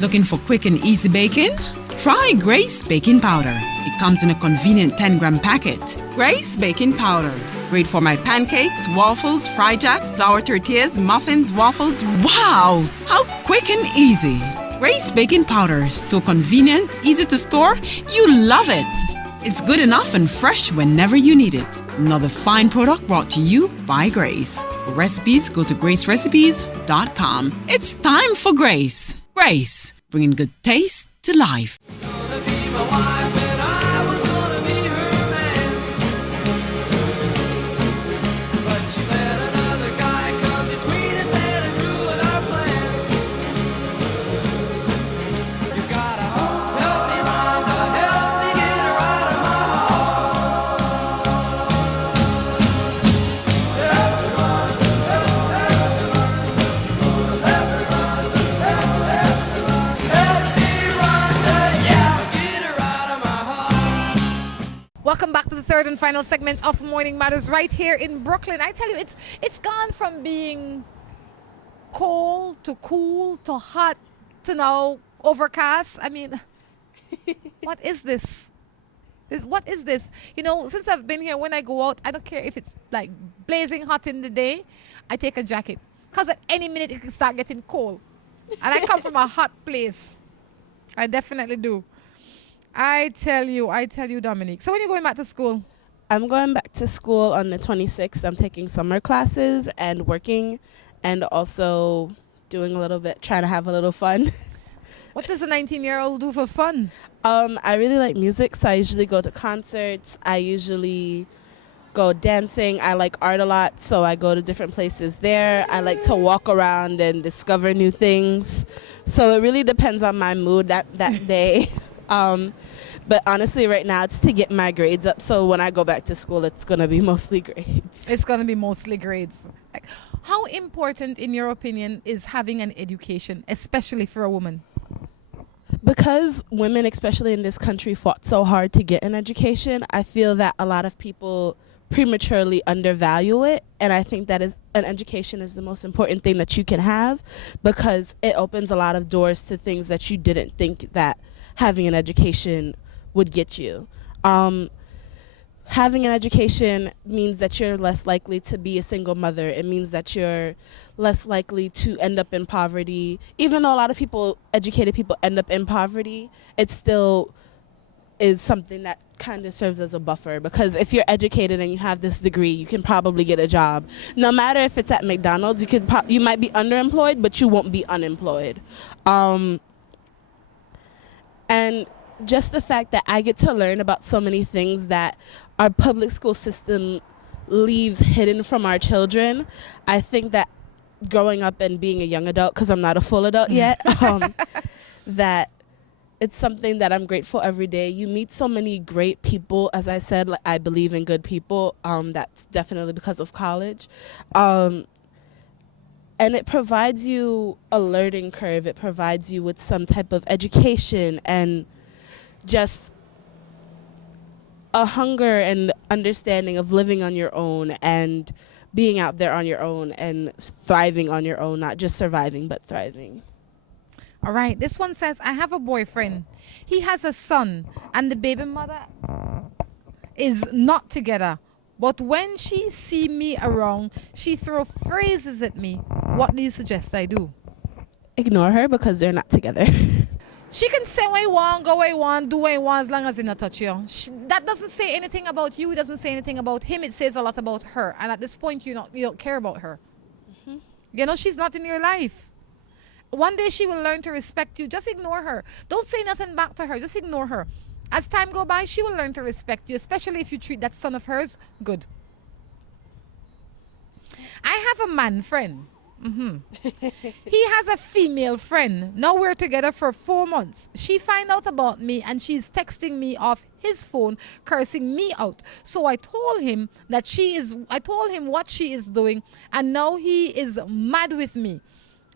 Looking for quick and easy baking? Try Grace Baking Powder. It comes in a convenient 10-gram packet. Grace Baking Powder. Great for my pancakes, waffles, fry jack, flour tortillas, muffins, waffles. Wow! How quick and easy. Grace Baking Powder. So convenient, easy to store. You love it. It's good enough and fresh whenever you need it. Another fine product brought to you by Grace. For recipes, go to gracerecipes.com. It's time for Grace. Grace, bringing good taste to life. Welcome back to the third and final segment of Morning Matters right here in Brooklyn. I tell you, it's gone from being cold to cool to hot to now overcast. I mean, what is this? What is this? You know, since I've been here, when I go out, I don't care if it's like blazing hot in the day, I take a jacket. Because at any minute it can start getting cold. And I come from a hot place. I definitely do. I tell you, Dominique. So when are you going back to school? I'm going back to school on the 26th. I'm taking summer classes and working and also doing a little bit, trying to have a little fun. What does a 19-year-old do for fun? I really like music, so I usually go to concerts. I usually go dancing. I like art a lot, so I go to different places there. I like to walk around and discover new things. So it really depends on my mood that day. But honestly, right now, it's to get my grades up. So when I go back to school, it's going to be mostly grades. It's going to be mostly grades. Like, how important, in your opinion, is having an education, especially for a woman? Because women, especially in this country, fought so hard to get an education, I feel that a lot of people prematurely undervalue it. And I think that an education is the most important thing that you can have, because it opens a lot of doors to things that you didn't think that having an education would get you. Having an education means that you're less likely to be a single mother. It means that you're less likely to end up in poverty. Even though a lot of people, educated people, end up in poverty, it still is something that kind of serves as a buffer, because if you're educated and you have this degree, you can probably get a job. No matter if it's at McDonald's, you might be underemployed, but you won't be unemployed. And just the fact that I get to learn about so many things that our public school system leaves hidden from our children. I think that growing up and being a young adult, because I'm not a full adult yet, that it's something that I'm grateful every day. You meet so many great people. As I said, like, I believe in good people. That's definitely because of college. And it provides you a learning curve. It provides you with some type of education and just a hunger and understanding of living on your own and being out there on your own and thriving on your own, not just surviving, but thriving. All right. This one says, I have a boyfriend. He has a son, and the baby mother is not together. But when she see me around, she throw phrases at me. What do you suggest I do? Ignore her because they're not together. She can say what you want, go where you want, do what you want, as long as it not touch you. That doesn't say anything about you. It doesn't say anything about him. It says a lot about her. And at this point, you don't care about her. Mm-hmm. You know, she's not in your life. One day she will learn to respect you. Just ignore her. Don't say nothing back to her. Just ignore her. As time go by, she will learn to respect you, especially if you treat that son of hers good. I have a man friend. He has a female friend. Now we're together for 4 months. She find out about me and she's texting me off his phone, cursing me out. So I told him what she is doing, and now he is mad with me.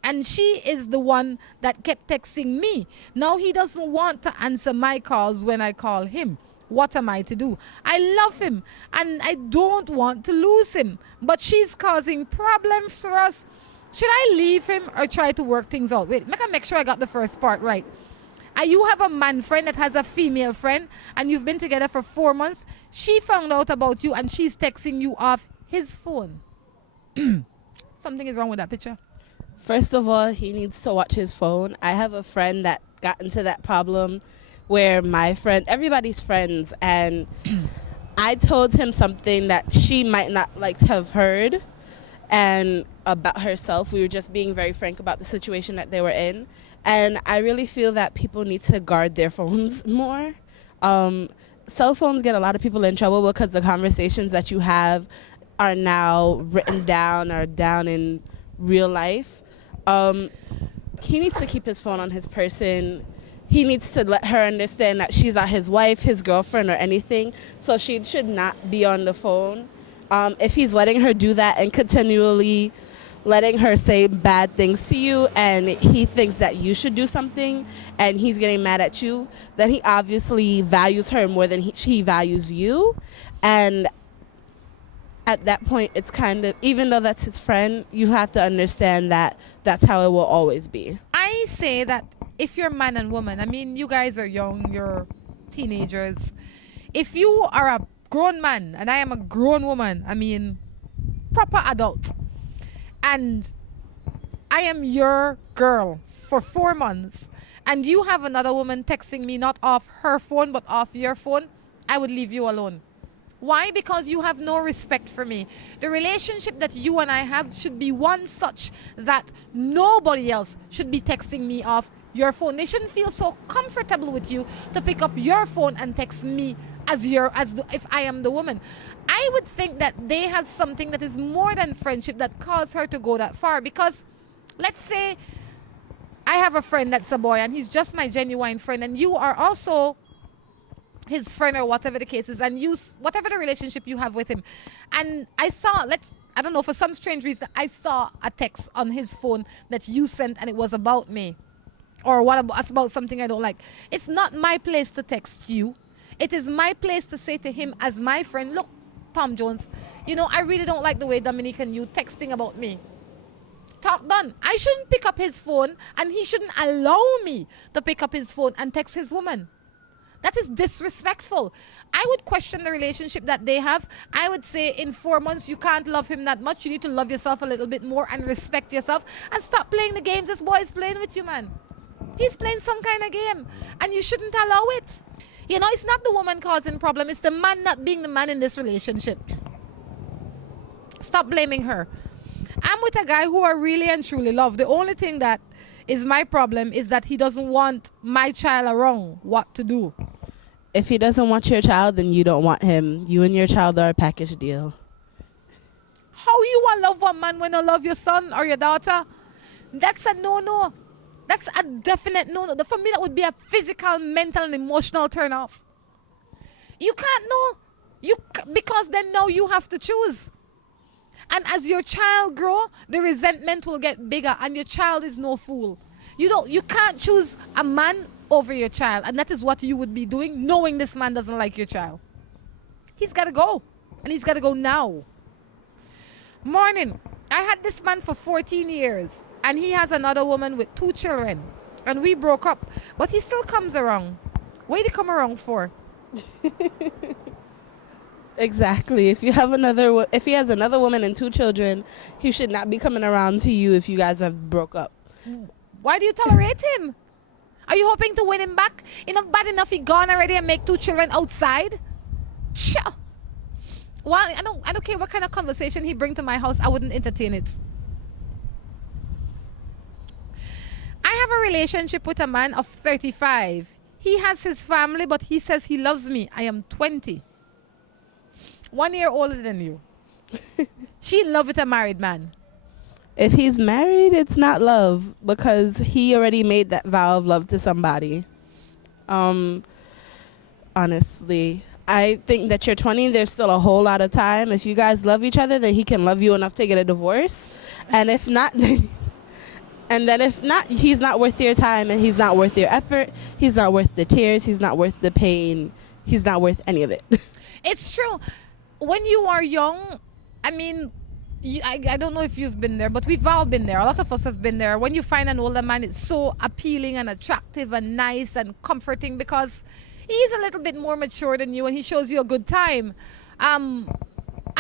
And she is the one that kept texting me. Now he doesn't want to answer my calls when I call him. What am I to do? I love him and I don't want to lose him. But she's causing problems for us. Should I leave him or try to work things out? Wait, make sure I got the first part right. You have a man friend that has a female friend and you've been together for 4 months. She found out about you and she's texting you off his phone. Something is wrong with that picture. First of all, he needs to watch his phone. I have a friend that got into that problem where everybody's friends, and I told him something that she might not like to have heard and about herself. We were just being very frank about the situation that they were in. And I really feel that people need to guard their phones more. Cell phones get a lot of people in trouble because the conversations that you have are now written down or down in real life. He needs to keep his phone on his person. He needs to let her understand that she's not his wife, his girlfriend, or anything. So she should not be on the phone. If he's letting her do that and continually letting her say bad things to you, and he thinks that you should do something and he's getting mad at you, then he obviously values her more than he values you. And at that point, it's kind of, even though that's his friend, you have to understand that that's how it will always be. I say that if you're man and woman, I mean, you guys are young, you're teenagers. If you are a grown man and I am a grown woman, I mean, proper adult, and I am your girl for 4 months, and you have another woman texting me not off her phone but off your phone, I would leave you alone. Why? Because you have no respect for me. The relationship that you and I have should be one such that nobody else should be texting me off your phone. They shouldn't feel so comfortable with you to pick up your phone and text me if I am the woman. I would think that they have something that is more than friendship that caused her to go that far. Because let's say I have a friend that's a boy and he's just my genuine friend, and you are also his friend or whatever the case is, and whatever the relationship you have with him. And I don't know, for some strange reason, I saw a text on his phone that you sent and it was about me. Or about something I don't like. It's not my place to text you. It is my place to say to him as my friend, look, Tom Jones, I really don't like the way Dominique and you texting about me. Talk done. I shouldn't pick up his phone and he shouldn't allow me to pick up his phone and text his woman. That is disrespectful. I would question the relationship that they have. I would say in 4 months, you can't love him that much. You need to love yourself a little bit more and respect yourself and stop playing the games this boy is playing with you, man. He's playing some kind of game and you shouldn't allow it. It's not the woman causing problem. It's the man not being the man in this relationship. Stop blaming her. I'm with a guy who I really and truly love. The only thing that is my problem is that he doesn't want my child around. What to do? If he doesn't want your child, then you don't want him. You and your child are a package deal. How you want to love one man when you love your son or your daughter? That's a no-no. That's a definite no-no. For me, that would be a physical, mental, and emotional turn-off. You can't know. Because then now you have to choose. And as your child grow, the resentment will get bigger, and your child is no fool. You can't choose a man over your child, and that is what you would be doing, knowing this man doesn't like your child. He's got to go, and he's got to go now. Morning. I had this man for 14 years, and he has another woman with 2 children, and we broke up, but he still comes around. What did he come around for? Exactly. If he has another woman and 2 children, he should not be coming around to you if you guys have broke up. Why do you tolerate him? Are you hoping to win him back? Bad enough he gone already and make 2 children outside? Sure. Well, I don't care what kind of conversation he bring to my house. I wouldn't entertain it. I have a relationship with a man of 35. He has his family, but he says he loves me. I am 20. 1 year older than you. She in love with a married man. If he's married, it's not love, because he already made that vow of love to somebody. Honestly, I think that you're 20. There's still a whole lot of time. If you guys love each other, then he can love you enough to get a divorce. And if not, he's not worth your time, and he's not worth your effort. He's not worth the tears. He's not worth the pain. He's not worth any of it. It's true. When you are young, I mean, I don't know if you've been there, but we've all been there. A lot of us have been there. When you find an older man, it's so appealing and attractive and nice and comforting because he's a little bit more mature than you, and he shows you a good time. And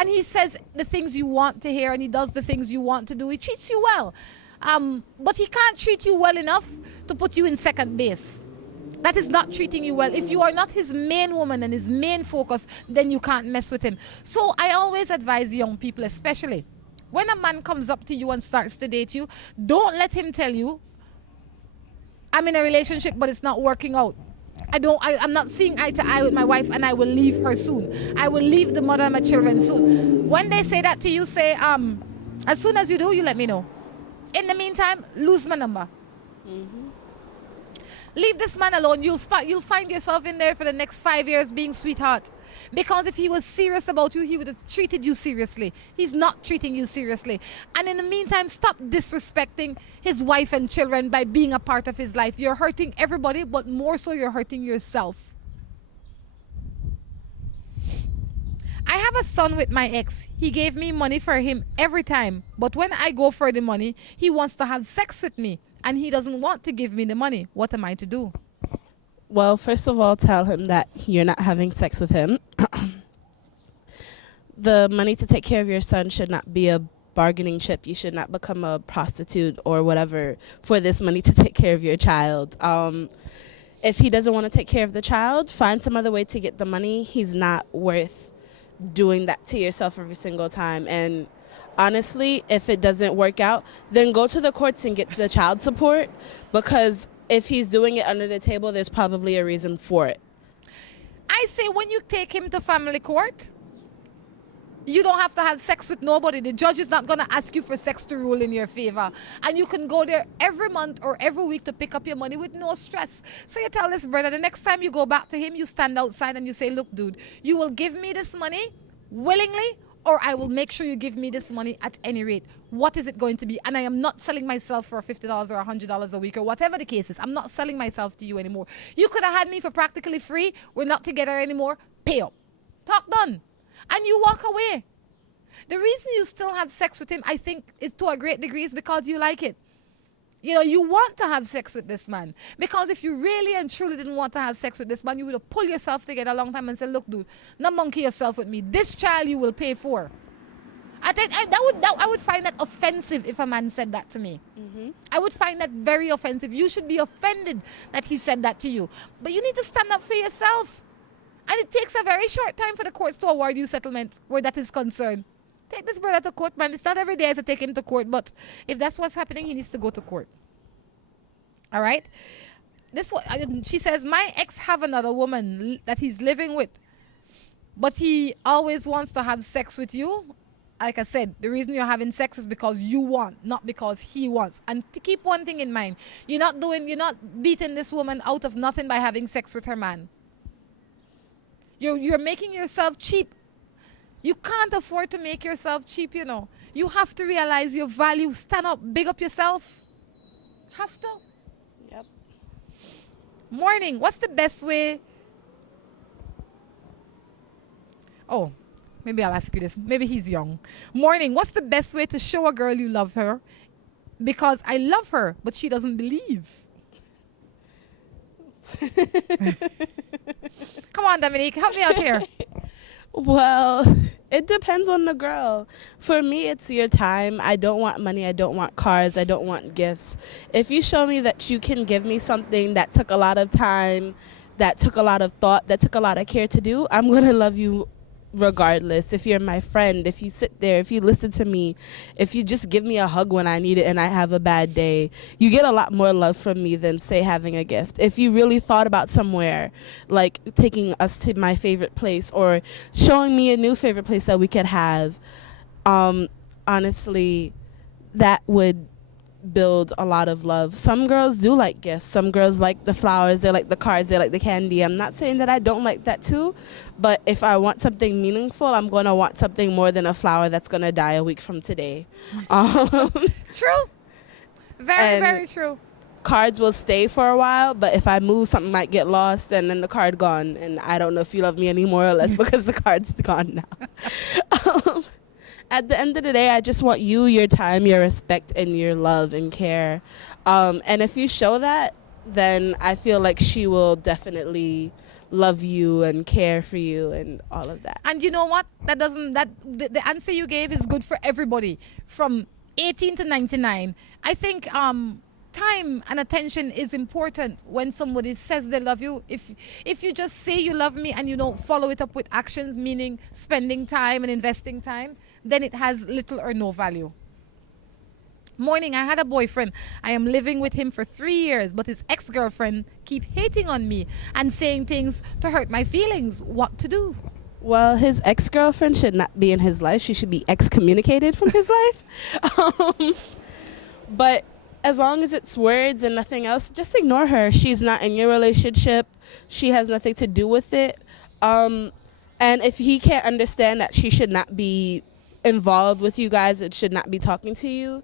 he says the things you want to hear, and he does the things you want to do. He treats you well. But he can't treat you well enough to put you in second base. That is not treating you well. If you are not his main woman and his main focus, then you can't mess with him. So I always advise young people, especially when a man comes up to you and starts to date you, don't let him tell you, I'm in a relationship, but it's not working out. I'm not seeing eye to eye with my wife, and I will leave her soon. I will leave the mother of my children soon. When they say that to you, say, as soon as you do, you let me know. In the meantime, lose my number. Mm-hmm. Leave this man alone. You'll find yourself in there for the next 5 years being sweetheart. Because if he was serious about you, he would have treated you seriously. He's not treating you seriously. And in the meantime, stop disrespecting his wife and children by being a part of his life. You're hurting everybody, but more so you're hurting yourself. I have a son with my ex. He gave me money for him every time. But when I go for the money, he wants to have sex with me. And he doesn't want to give me the money. What am I to do? Well, first of all, tell him that you're not having sex with him. The money to take care of your son should not be a bargaining chip. You should not become a prostitute or whatever for this money to take care of your child. If he doesn't want to take care of the child, find some other way to get the money. He's not worth doing that to yourself every single time. And honestly, if it doesn't work out, then go to the courts and get the child support, because if he's doing it under the table, there's probably a reason for it. I say when you take him to family court, you don't have to have sex with nobody. The judge is not going to ask you for sex to rule in your favor. And you can go there every month or every week to pick up your money with no stress. So you tell this brother, the next time you go back to him, you stand outside and you say, look, dude, you will give me this money willingly, or I will make sure you give me this money at any rate. What is it going to be? And I am not selling myself for $50 or $100 a week or whatever the case is. I'm not selling myself to you anymore. You could have had me for practically free. We're not together anymore. Pay up. Talk done. And you walk away. The reason you still have sex with him, I think, is to a great degree is because you like it. You want to have sex with this man. Because if you really and truly didn't want to have sex with this man, you would have pulled yourself together a long time and said, look, dude, not monkey yourself with me. This child you will pay for. I would find that offensive if a man said that to me. Mm-hmm. I would find that very offensive. You should be offended that he said that to you. But you need to stand up for yourself. And it takes a very short time for the courts to award you settlement where that is concerned. Take this brother to court, man. It's not every day I have to take him to court, but if that's what's happening, he needs to go to court. All right? She says, my ex have another woman that he's living with, but he always wants to have sex with you. like I said, the reason you're having sex is because you want, not because he wants. And to keep one thing in mind, you're not beating this woman out of nothing by having sex with her man. You're making yourself cheap. You can't afford to make yourself cheap, you know. You have to realize your value. Stand up, big up yourself. Have to. Yep. Morning, what's the best way? Oh, maybe I'll ask you this. Maybe he's young. Morning, what's the best way to show a girl you love her? Because I love her, but she doesn't believe. Come on, Dominique, help me out here. Well, it depends on the girl. For me, it's your time. I don't want money. I don't want cars. I don't want gifts. If you show me that you can give me something that took a lot of time, that took a lot of thought, that took a lot of care to do, I'm going to love you regardless. If you're my friend, if you sit there, if you listen to me, if you just give me a hug when I need it and I have a bad day, you get a lot more love from me than, say, having a gift. If you really thought about somewhere, like taking us to my favorite place or showing me a new favorite place that we could have, honestly, that would build a lot of love. Some girls do like gifts. Some girls like the flowers, they like the cards, they like the candy. I'm not saying that I don't like that too, but if I want something meaningful, I'm going to want something more than a flower that's going to die a week from today. True. Very, And very true. cards will stay for a while, but if I move, something might get lost and then the card gone, and I don't know if you love me anymore or less because the card's gone now. At the end of the day, I just want you, your time, your respect, and your love and care. And if you show that, then I feel like she will definitely love you and care for you and all of that. And you know what? The answer you gave is good for everybody from 18 to 99. I think time and attention is important when somebody says they love you. If you just say you love me and you don't follow it up with actions, meaning spending time and investing time, then it has little or no value. Morning, I had a boyfriend. I am living with him for 3 years, but his ex-girlfriend keep hating on me and saying things to hurt my feelings. What to do? Well, his ex-girlfriend should not be in his life. She should be excommunicated from his life. But as long as it's words and nothing else, just ignore her. She's not in your relationship. She has nothing to do with it. And if he can't understand that she should not be involved with you guys and should not be talking to you,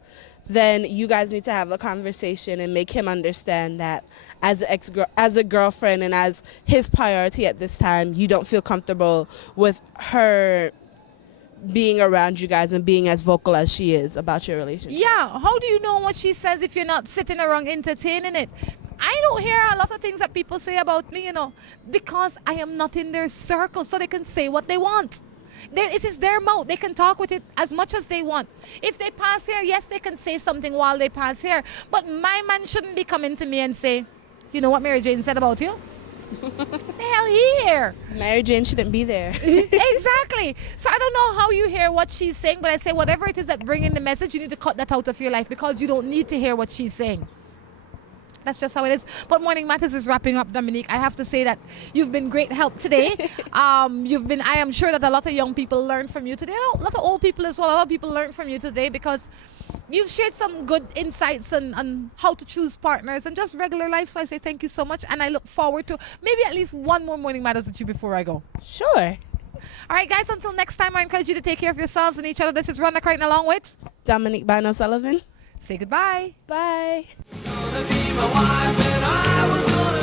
then you guys need to have a conversation and make him understand that as a girlfriend and as his priority at this time, you don't feel comfortable with her being around you guys and being as vocal as she is about your relationship. Yeah, how do you know what she says if you're not sitting around entertaining it? I don't hear a lot of things that people say about me, because I am not in their circle, so they can say what they want. It is their mouth. They can talk with it as much as they want. If they pass here, yes, they can say something while they pass here. But my man shouldn't be coming to me and say, you know what Mary Jane said about you? The hell he hear? Mary Jane shouldn't be there. Exactly. So I don't know how you hear what she's saying, but I say whatever it is that bringing the message, you need to cut that out of your life because you don't need to hear what she's saying. That's just how it is. But Morning Matters is wrapping up, Dominique. I have to say that you've been great help today. I am sure that a lot of young people learned from you today. A lot of old people as well. A lot of people learned from you today because you've shared some good insights on how to choose partners and just regular life. So I say thank you so much. And I look forward to maybe at least one more Morning Matters with you before I go. Sure. All right, guys, until next time, I encourage you to take care of yourselves and each other. This is Rhonda Crichton along with Dominique Bino Sullivan. Say goodbye. Bye. Gonna be my wife and I was gonna